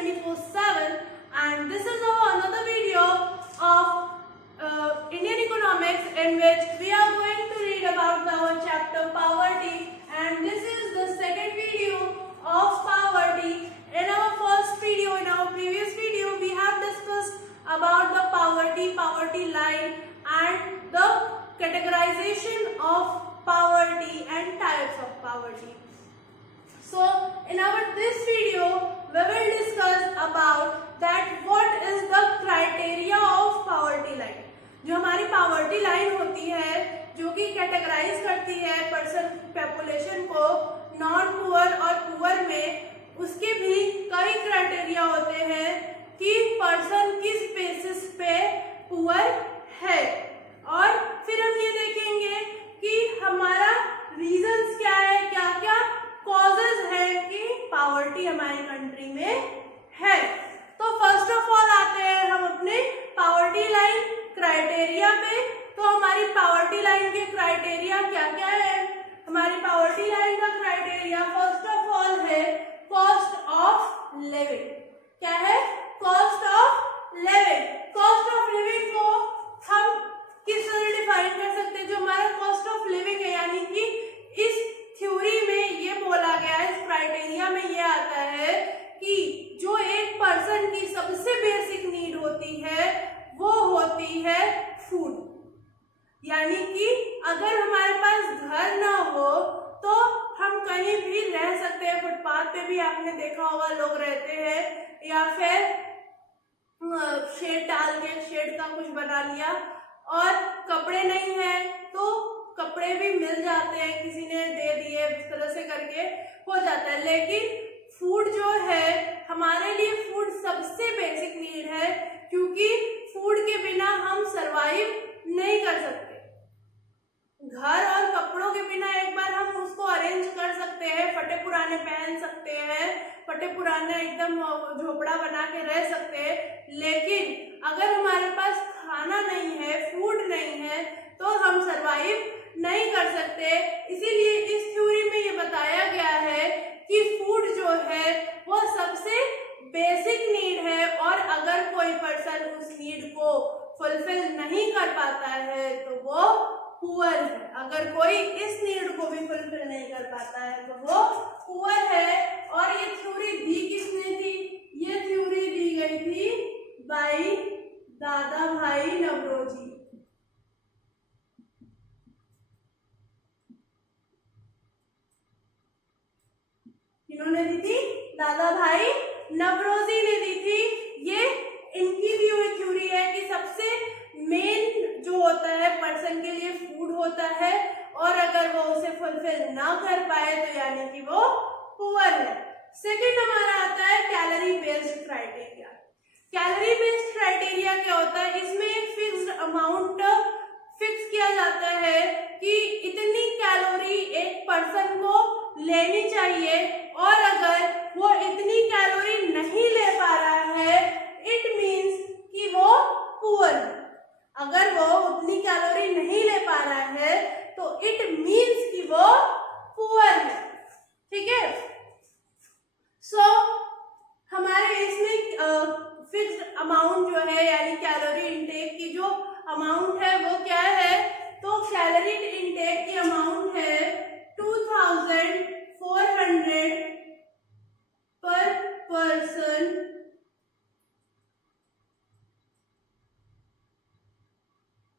24/7, and this is our another video of Indian economics in which we are going to read about our chapter poverty, and this is the second video of poverty. In our first video, in our previous video, we have discussed about the poverty line and the categorization of poverty and types of poverty. So in this video we will discuss about that what is the criteria of poverty line. जो हमारी poverty line होती है जो कि categorise करती है person population को non poor और पुअर में, उसके भी कई क्राइटेरिया होते हैं कि पर्सन किस बेसिस पे पुअर है, और फिर हम ये देखेंगे कि हमारा रीजंस क्या है, क्या क्या कॉजेज है कि पॉवर्टी हमारी कंट्री में है. तो फर्स्ट ऑफ ऑल आते हैं हम अपने पॉवर्टी लाइन क्राइटेरिया पे. तो हमारी पॉवर्टी लाइन के क्राइटेरिया क्या क्या है? हमारी पॉवर्टी लाइन का क्राइटेरिया फर्स्ट ऑफ ऑल है कॉस्ट ऑफ लिविंग. क्या है? Cost of living. Cost of living को हम किस तरह डिफाइन कर सकते हैं? जो हमारा कॉस्ट ऑफ लिविंग है, यानी कि इस थ्योरी में ये बोला गया है, इस क्राइटेरिया में ये आता है कि जो एक पर्सन की सबसे बेसिक नीड होती है वो होती है फूड. यानी कि अगर हमारे पास घर ना हो तो हम कहीं भी रह सकते हैं. फुटपाथ पे भी आपने देखा होगा लोग रहते हैं, या फिर शेड डाल के शेड का कुछ बना लिया, और कपड़े नहीं है तो कपड़े भी मिल जाते हैं, किसी ने दे दिए, इस तरह से करके हो जाता है. लेकिन फूड जो है हमारे लिए, फूड सबसे बेसिक नीड है, क्योंकि फूड के बिना हम सरवाइव नहीं कर सकते. घर और कपड़ों के बिना एक बार हम उसको अरेंज कर सकते हैं, फटे पुराने पहन सकते हैं, फटे पुराने एकदम झोपड़ा बना के रह सकते हैं, लेकिन अगर हमारे पास खाना नहीं है, फूड नहीं है, तो हम सरवाइव नहीं कर सकते. इसीलिए इस थ्योरी में ये बताया गया है कि फूड जो है वो सबसे बेसिक नीड है, और अगर कोई पर्सन उस नीड को फुलफिल नहीं कर पाता है तो वो पुअर है. अगर कोई इस नीड को भी फुलफिल नहीं कर पाता है तो वो पुअर है. और ये थ्योरी दी किसने थी? ये थ्योरी दी गई थी बाई दादा भाई नवरोजी. इन्होंने दी थी, दादा भाई नवरोजी ने दी थी. ये इनकी भी हुई थ्योरी है कि सबसे मेन जो होता है पर्सन के लिए फूड होता है, और अगर वो उसे फुलफिल ना कर पाए तो यानी कि वो पुअर है. सेकंड हमारा आता है calorie based criteria. Calorie based criteria क्या होता है? इसमें एक फिक्स्ड अमाउंट फिक्स किया जाता है कि इतनी कैलोरी एक पर्सन को लेनी चाहिए, और अगर वो इतनी कैलोरी नहीं ले पा रहा है इट मीन्स कि वो पुअर है. अगर वो उतनी कैलोरी नहीं ले पा रहा है तो इट मीन्स कि वो पुअर है. ठीक है. सो हमारे इसमें फिक्स्ड अमाउंट जो है, यानी कैलोरी इंटेक की जो अमाउंट है वो क्या है? तो कैलोरी इंटेक की अमाउंट है 2400 पर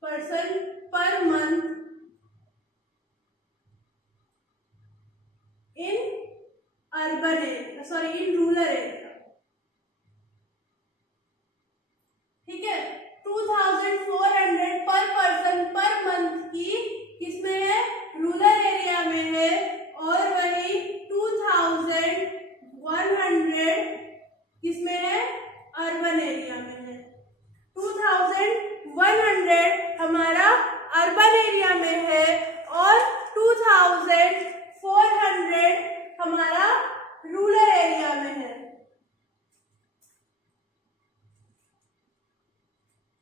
person per month in urban area, sorry in rural area. ठीक है. 2400 पर पर्सन पर मंथ की किसमें है? रूरल एरिया में है, और वही 2100 किसमें है? अर्बन एरिया में है. 2100 हमारा अर्बन एरिया में है, और 2400 हमारा रूरल एरिया में है.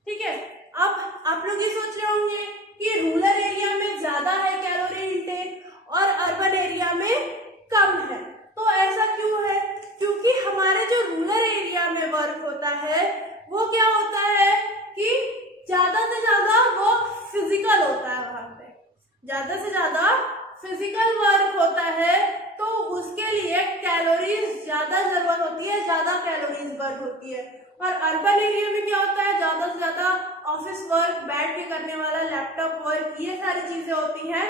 ठीक है. अब आप लोग ये सोच रहे होंगे कि रूरल एरिया में ज्यादा है कैलोरी इंटेक और अर्बन एरिया में कम है. तो ऐसा क्यों है? क्योंकि हमारे जो रूरल एरिया है वो क्या होता है कि ज्यादा से ज्यादा वो फिजिकल होता है, वहां पे ज्यादा से ज्यादा फिजिकल वर्क होता है, तो उसके लिए कैलोरीज ज्यादा जरूरत होती है, ज्यादा कैलोरीज बर्न होती है। और अर्बन एरिया में क्या होता है, ज्यादा से ज्यादा ऑफिस वर्क, बैठ के करने वाला लैपटॉप वर्क, ये सारी चीजें होती हैं,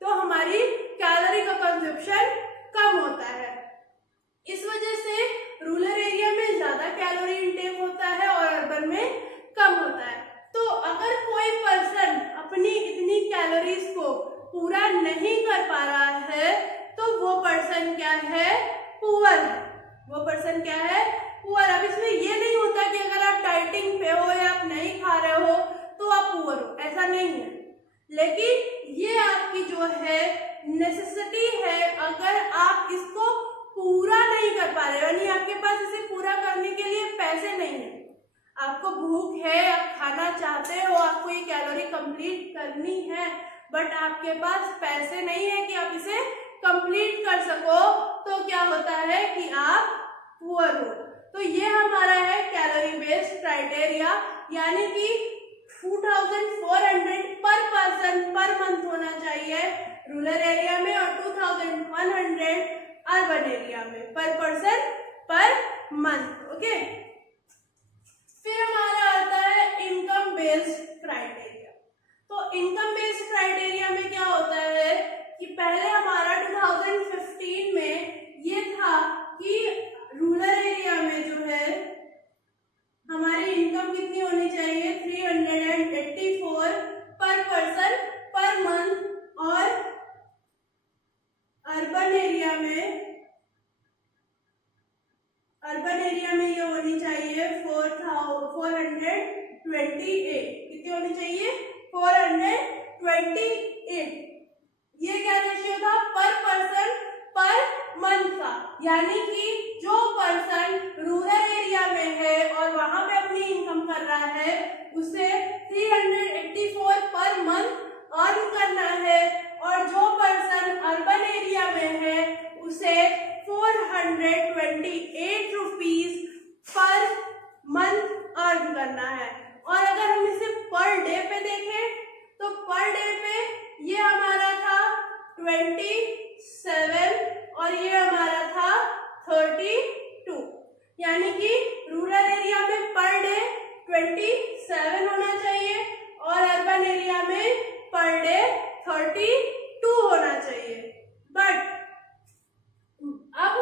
तो हमारी कैलोरी का कंजप्शन कम होता है। इस वजह से रूरल एरिया में ज्यादा कैलोरी इंटेक होता है और अर्बन में कम होता है। तो अगर कोई पर्सन अपनी इतनी कैलोरीज को पूरा नहीं कर पा रहा है तो वो पर्सन क्या है, पुअर है। वो पर्सन क्या है, पुअर। अब इसमें ये नहीं होता कि अगर आप डाइटिंग पे हो या आप नहीं खा रहे हो तो आप पुअर हो, ऐसा नहीं है। लेकिन ये आपकी जो है नेसेसिटी है, अगर आप इसको पूरा नहीं कर पा रहे हो, यानी आपके पास इसे पूरा करने के लिए पैसे नहीं है, आपको भूख है, आप खाना चाहते हो, आपको ये कैलोरी कंप्लीट करनी है, बट आपके पास पैसे नहीं है कि आप इसे कंप्लीट कर सको, तो क्या होता है कि आप पुअर हो। तो ये हमारा है कैलोरी बेस्ड क्राइटेरिया, यानी कि 2400 पर पर्सन पर मंथ होना चाहिए रूरल एरिया में और 2100 अर्बन एरिया में पर पर्सन पर मंथ। ओके, फिर हमारा आता है इनकम बेस्ड क्राइटेरिया। तो इनकम बेस्ड क्राइटेरिया में क्या होता है कि पहले हमारा 2015 में ये था कि रूरल एरिया में जो है हमारी इनकम कितनी होनी चाहिए, 384 पर पर्सन पर मंथ, और अर्बन एरिया में ये होनी चाहिए 428। कितनी होनी चाहिए, 428। ये क्या रेशियो था, पर पर्सन पर मंथ का, यानी कि जो पर्सन रूरल एरिया में है और वहां पे अपनी इनकम कर रहा है उसे 384 पर मंथ अर्न करना है, और जो पर्सन अर्बन एरिया में है उसे 428 रुपीज पर मंथ अर्न करना है। और अगर हम इसे पर डे पे देखें तो पर डे पे ये हमारा था 27 और ये हमारा था 32, यानी कि रूरल एरिया में पर डे 27 होना चाहिए और अर्बन एरिया में पर डे 32 होना चाहिए। बट अब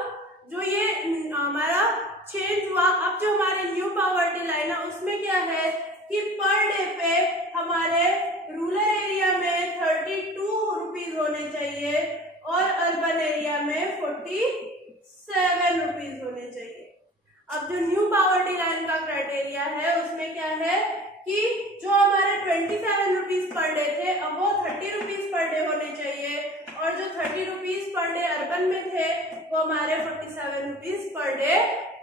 जो ये हमारा चेंज हुआ, अब जो हमारे न्यू पॉवर्टी लाइन है उसमें क्या है कि पर डे पे हमारे रूरल एरिया में 32 रुपीज होने चाहिए और अर्बन एरिया में 47 रुपीज होने चाहिए। अब जो न्यू पॉवर्टी लाइन का क्राइटेरिया है उसमें क्या है कि जो हमारे 27 रुपीज पर डे थे अब वो 30 रुपीज पर डे होने चाहिए, और जो 30 रुपीज पर डे अर्बन में थे वो हमारे 47 रुपीज पर डे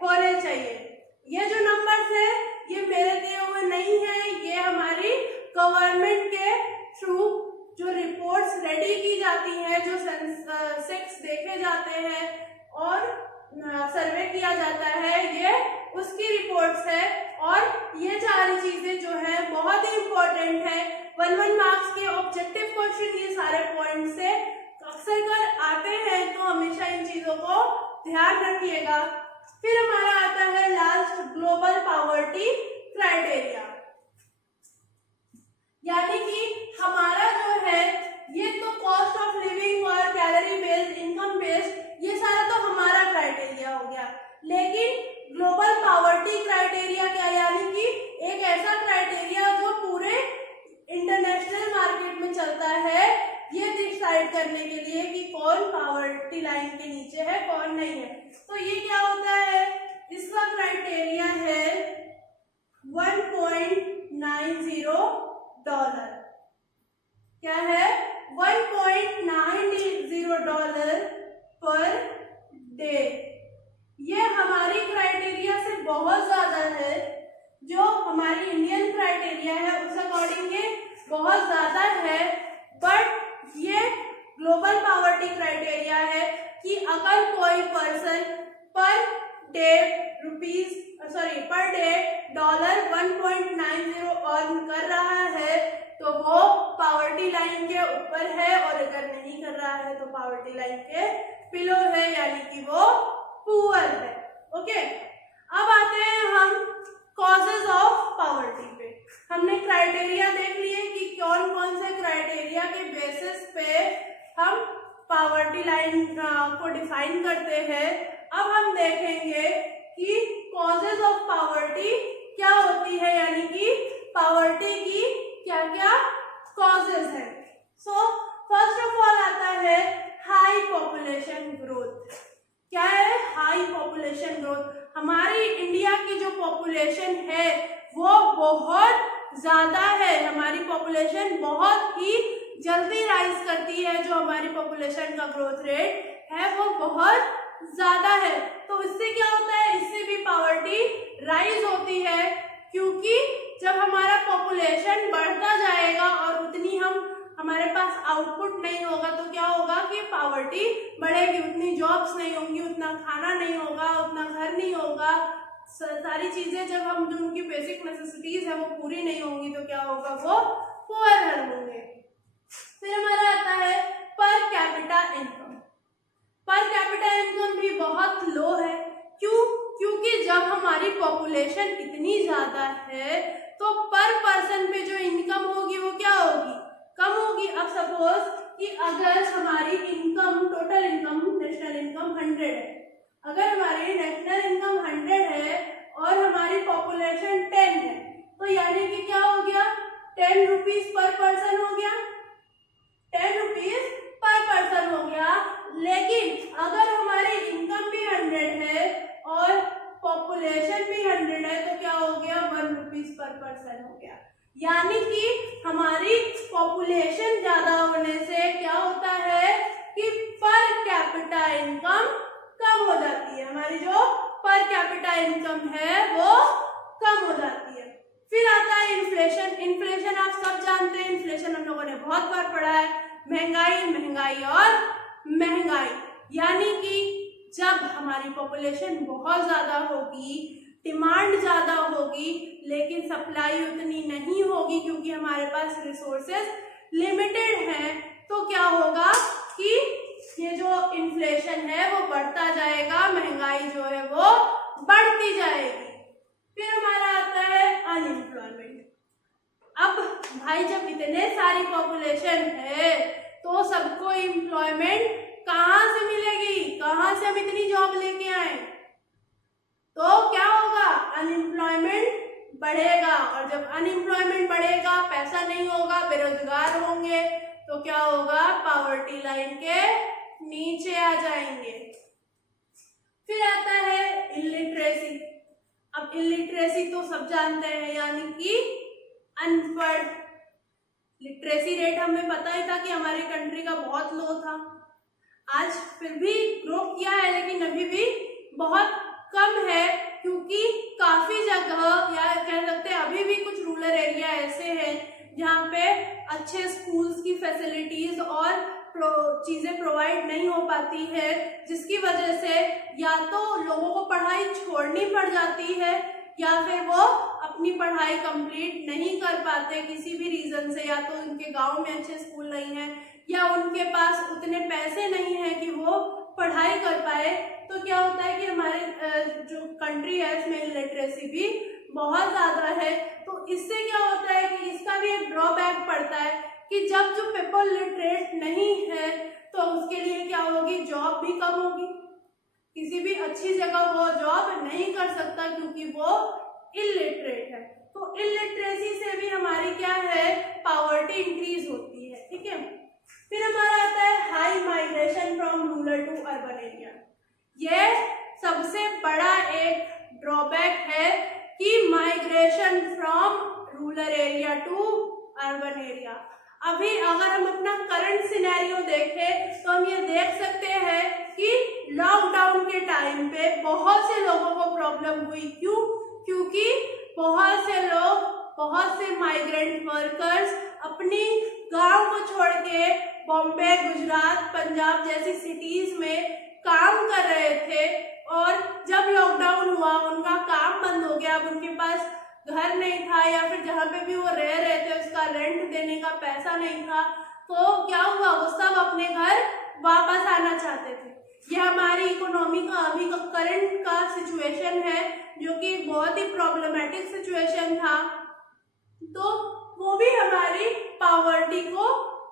होने चाहिए। ये जो नंबर्स है ये मेरे दिए हुए नहीं है, ये हमारी गवर्नमेंट के थ्रू जो रिपोर्ट्स रेडी की जाती हैं, जो सेंसस देखे जाते हैं और सर्वे किया जाता है, ये उसकी रिपोर्ट्स है। और ये सारी चीजें जो है बहुत ही इंपॉर्टेंट है, 1 मार्क्स के ऑब्जेक्टिव क्वेश्चन ये सारे पॉइंट से अक्सर कर आते हैं, तो हमेशा इन चीजों को ध्यान रखिएगा। फिर हमारा आता है लास्ट ग्लोबल पॉवर्टी क्राइटेरिया, यानी कि हमारा जो है ये तो कॉस्ट ऑफ लिविंग और कैलोरी बेस्ड, इनकम बेस्ड, ये सारा तो हमारा क्राइटेरिया हो गया। लेकिन ग्लोबल पॉवर्टी क्राइटेरिया क्या, यानी कि एक ऐसा क्राइटेरिया जो पूरे इंटरनेशनल मार्केट में चलता है, ये डिसाइड करने के लिए कि कौन पॉवर्टी लाइन के नीचे है कौन नहीं है। तो ये क्या होता है, इसका क्राइटेरिया है $1.90। क्या है, $1.90 पर डे। ये हमारी क्राइटेरिया से बहुत ज्यादा है, जो हमारी इंडियन क्राइटेरिया है उस अकॉर्डिंग ये बहुत ज्यादा है। बट ये ग्लोबल पॉवर्टी क्राइटेरिया है कि अगर कोई पर्सन पर डे $1.90 अर्न कर रहा है तो वो पॉवर्टी लाइन के ऊपर है, और अगर नहीं कर रहा है तो पॉवर्टी लाइन के बिलो है, यानी कि वो पुअर है। ओके, अब आते हैं हम कॉजेज ऑफ पॉवर्टी पे। हमने क्राइटेरिया देख लिए कि कौन कौन से क्राइटेरिया के बेसिस पे हम पॉवर्टी लाइन को डिफाइन करते हैं। अब हम देखेंगे कि कॉजेज ऑफ पॉवर्टी क्या होती है, यानी कि पॉवर्टी की क्या क्या कॉजेज है। सो फर्स्ट ऑफ ऑल आता है हाई पॉपुलेशन ग्रोथ। क्या है? High population growth. हमारी इंडिया की जो पॉपुलेशन है वो बहुत ज्यादा है, हमारी पॉपुलेशन बहुत ही जल्दी राइज करती है, जो हमारी पॉपुलेशन का ग्रोथ रेट है वो बहुत ज्यादा है। तो इससे क्या होता है? इससे भी पॉवर्टी राइज होती है, क्योंकि जब हमारा पॉपुलेशन बढ़ता जाएगा और उतनी हमारे पास आउटपुट नहीं होगा तो क्या होगा कि पॉवर्टी बढ़ेगी, उतनी जॉब्स नहीं होंगी, उतना खाना नहीं होगा, उतना घर नहीं होगा, सारी चीजें जब हम जो उनकी बेसिक नेसेसिटीज है वो पूरी नहीं होंगी तो क्या होगा? वो पुअर होंगे। फिर हमारा आता है per capita income. Per capita income भी बहुत लो है। क्यों? क्योंकि जब हमारी पॉपुलेशन इतनी ज्यादा है तो पर पर्सन पे जो इनकम होगी वो क्या होगी? कम होगी। अब सपोज कि अगर हमारी income, total income, national income 100 है, अगर हमारी नेशनल इनकम 100 है और हमारी पॉपुलेशन 10 है, तो यानी कि क्या हो गया? 10 रुपीज पर पर्सन हो गया, 10 रुपीज पर पर्सन हो गया। लेकिन अगर हमारी इनकम भी 100 है और पॉपुलेशन भी 100 है तो क्या हो गया? 1 रुपीज पर पर्सन हो गया। यानी कि हमारी पॉपुलेशन ज्यादा होने से क्या होता है कि पर कैपिटा इनकम कम हो जाती है, हमारी जो पर कैपिटा इनकम है वो कम हो जाती है। फिर आता है इन्फ्लेशन। इन्फ्लेशन आप सब जानते हैं, इन्फ्लेशन हम लोगों ने बहुत बार पढ़ा है। महंगाई, महंगाई और महंगाई, यानी कि जब हमारी पॉपुलेशन बहुत ज्यादा होगी, डिमांड ज्यादा होगी, लेकिन सप्लाई उतनी नहीं होगी क्योंकि हमारे पास रिसोर्सेज लिमिटेड हैं, तो क्या होगा कि ये जो इन्फ्लेशन है वो बढ़ता जाएगा, महंगाई जो है वो बढ़ती जाएगी। फिर हमारा आता है अनएम्प्लॉयमेंट। अब भाई जब इतने सारी पॉपुलेशन है तो सबको एम्प्लॉयमेंट कहाँ से मिलेगी? कहाँ से हम इतनी जॉब लेके आए? तो क्या होगा? अनएम्प्लॉयमेंट बढ़ेगा, और जब अनएम्प्लॉयमेंट बढ़ेगा, पैसा नहीं होगा, बेरोजगार होंगे, तो क्या होगा? पॉवर्टी लाइन के नीचे आ जाएंगे। फिर आता है इलिटरेसी। अब इलिटरेसी तो सब जानते हैं, यानी कि अनपढ़। लिटरेसी रेट हमें पता ही था कि हमारी कंट्री का बहुत लो था, आज फिर भी ग्रो किया है लेकिन अभी भी बहुत कम है, क्योंकि काफी जगह या कह सकते हैं अभी भी कुछ रूरल एरिया ऐसे हैं जहाँ पे अच्छे स्कूल्स की फैसिलिटीज और चीजें प्रोवाइड नहीं हो पाती है, जिसकी वजह से या तो लोगों को पढ़ाई छोड़नी पड़ जाती है या फिर वो अपनी पढ़ाई कंप्लीट नहीं कर पाते किसी भी रीजन से, या तो उनके गांव में अच्छे स्कूल नहीं है या उनके पास उतने पैसे नहीं है कि वो पढ़ाई कर पाए। तो क्या होता है कि हमारे जो कंट्री है इसमें लिटरेसी भी बहुत ज्यादा है। तो इससे क्या होता है कि इसका भी एक ड्रॉबैक पड़ता है कि जब जो पीपल लिटरेट नहीं है तो उसके लिए क्या होगी? जॉब भी कम होगी, किसी भी अच्छी जगह वो जॉब नहीं कर सकता क्योंकि वो इलिटरेट है। तो इलिटरेसी से भी हमारी क्या है? पॉवर्टी इंक्रीज होती है। ठीक है। फिर हमारा आता है high migration from rural to urban area. ये सबसे बड़ा एक ड्रॉबैक है कि migration from rural area to urban area. अभी अगर हम अपना करंट सिनेरियो देखें तो हम ये देख सकते हैं कि लॉकडाउन के टाइम पे बहुत से लोगों को प्रॉब्लम हुई। क्यों? क्योंकि बहुत से लोग, बहुत से माइग्रेंट वर्कर्स अपनी गांव को छोड़ के बॉम्बे, गुजरात, पंजाब जैसी सिटीज में काम कर रहे थे, और जब लॉकडाउन घर नहीं था या फिर जहाँ पे भी वो रह रहे थे उसका रेंट देने का पैसा नहीं था, तो क्या हुआ, वो सब अपने घर वापस आना चाहते थे। ये हमारी इकोनॉमी का अभी का करंट का सिचुएशन है, जो कि बहुत ही प्रॉब्लमेटिक सिचुएशन था। तो वो भी हमारी पॉवर्टी को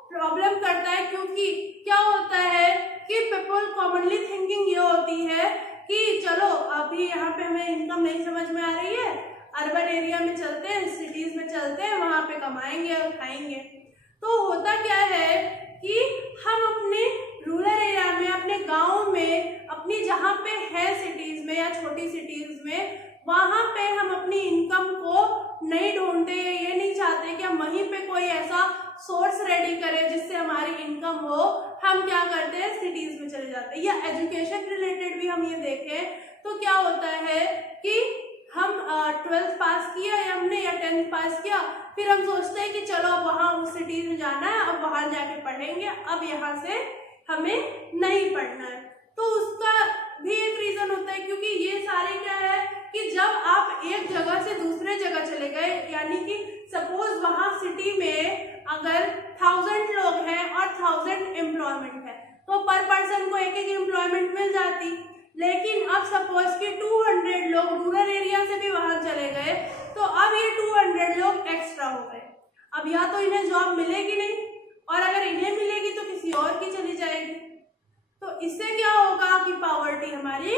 प्रॉब्लम करता है, क्योंकि क्या होता है कि पीपल कॉमनली थिंकिंग ये होती है कि चलो अभी यहाँ पे हमें इनकम नहीं समझ में आ रही है, अर्बन एरिया में चलते हैं, सिटीज में चलते हैं, वहाँ पे कमाएंगे और खाएंगे। तो होता क्या है कि हम अपने रूरल एरिया में, अपने गांव में, अपनी जहाँ पे है सिटीज में या छोटी सिटीज में, वहाँ पे हम अपनी इनकम को नहीं ढूंढते, ये नहीं चाहते कि हम वहीं पे कोई ऐसा सोर्स रेडी करें जिससे हमारी इनकम हो। हम क्या करते हैं, सिटीज में चले जाते हैं। या एजुकेशन रिलेटेड भी हम ये देखें तो क्या होता है कि हम 12th पास किया या हमने या 10th पास किया, फिर हम सोचते हैं कि चलो अब वहाँ उस सिटीज में जाना है, अब वहाँ जाके पढ़ेंगे, अब यहाँ से हमें नहीं पढ़ना है। तो उसका भी एक रीजन होता है, क्योंकि ये सारे क्या है कि जब आप एक जगह से दूसरे जगह चले गए, यानी कि सपोज वहाँ सिटी में अगर 1000 लोग हैं और 1000 एम्प्लॉयमेंट है, तो पर पर्सन को एक एक एम्प्लॉयमेंट मिल जाती। लेकिन अब सपोज कि 200 लोग रूरल एरिया से भी वहां चले गए, तो अब ये 200 लोग एक्स्ट्रा हो गए। अब या तो इन्हें जॉब मिलेगी नहीं, और अगर इन्हें मिलेगी तो किसी और की चली जाएगी। तो इससे क्या होगा कि पॉवर्टी हमारी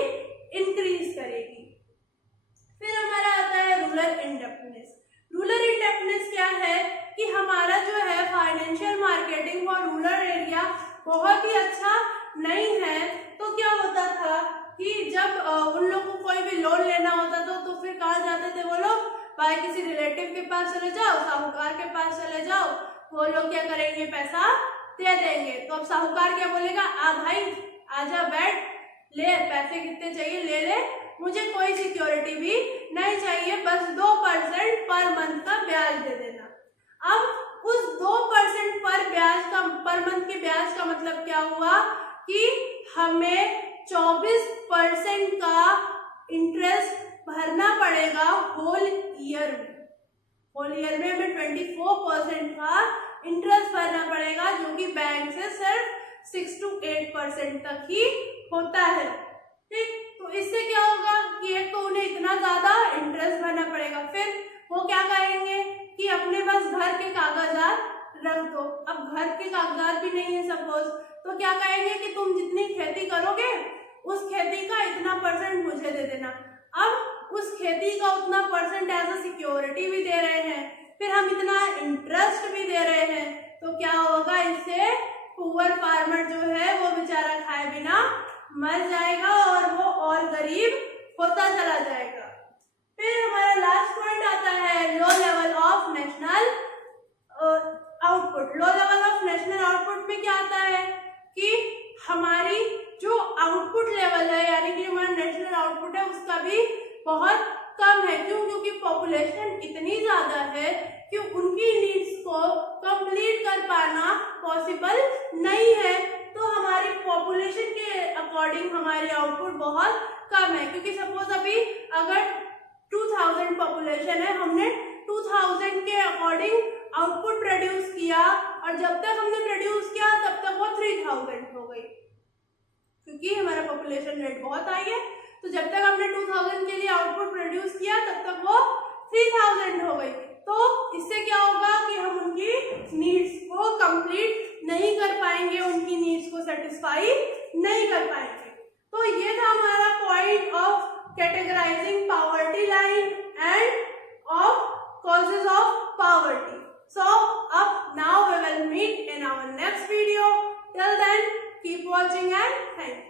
इंक्रीज करेगी। फिर हमारा आता है रूरल इंडेप्टनेस। रूरल इंडेप्टनेस क्या है कि हमारा जो है फाइनेंशियल मार्केटिंग और रूरल एरिया बहुत ही अच्छा नहीं है। तो क्या होता था कि जब उन लोगों को कोई भी लोन लेना होता था तो फिर कहाँ जाते थे वो लोग, भाई किसी रिलेटिव के पास चले जाओ, साहूकार के पास चले जाओ, वो लोग क्या करेंगे, पैसा दे देंगे। तो अब साहूकार क्या बोलेगा, आ भाई आजा बैठ, ले पैसे कितने चाहिए ले ले, मुझे कोई सिक्योरिटी भी नहीं चाहिए, बस 2% पर मंथ का ब्याज दे देना। अब उस 2% पर मंथ के ब्याज का मतलब क्या हुआ कि हमें 24% का इंटरेस्ट भरना पड़ेगा होल ईयर में। होल ईयर में हमें 24% का इंटरेस्ट भरना पड़ेगा, जो कि बैंक से सिर्फ 6 to 8% तक ही होता है। ठीक, तो इससे क्या होगा कि एक तो उन्हें इतना ज्यादा इंटरेस्ट भरना पड़ेगा, फिर वो क्या करेंगे कि अपने पास घर के कागजात रख दो। अब घर के कागजात भी नहीं है सपोज, तो क्या कहेंगे कि तुम जितनी खेती करोगे उस खेती का इतना % मुझे दे देना। अब उस खेती का उतना % एज अ सिक्योरिटी भी दे रहे हैं, फिर हम इतना इंटरेस्ट भी दे रहे हैं, तो क्या होगा, इससे पुअर फार्मर जो है वो बेचारा खाए बिना मर जाएगा और वो और गरीब होता चला जाएगा। फिर हमारा लास्ट पॉइंट आता है low level of national output. Low level of national output में क्या आता है कि हमारी जो आउटपुट लेवल है, यानी कि हमारा नेशनल आउटपुट है, उसका भी बहुत कम है। क्यों? क्योंकि पॉपुलेशन इतनी ज्यादा है कि उनकी नीड्स को कंप्लीट कर पाना पॉसिबल नहीं है। तो हमारी पॉपुलेशन के अकॉर्डिंग हमारी आउटपुट बहुत कम है, क्योंकि सपोज अभी अगर 2000 पॉपुलेशन है, हमने 2000 के अकॉर्डिंग आउटपुट प्रोड्यूस किया, और जब तक हमने प्रोड्यूस किया तब तक वो 3000 हो गई, क्योंकि हमारा पॉपुलेशन रेट बहुत हाई है। तो जब तक हमने 2000 के लिए आउटपुट प्रोड्यूस किया तब तक वो 3000 हो गई। तो इससे क्या होगा कि हम उनकी नीड्स को कंप्लीट नहीं कर पाएंगे, उनकी नीड्स को सेटिस्फाई नहीं कर पाएंगे। तो ये था हमारा point of categorising poverty line end of causes of poverty. So up now we will meet in our next video. Till then keep watching and thank you.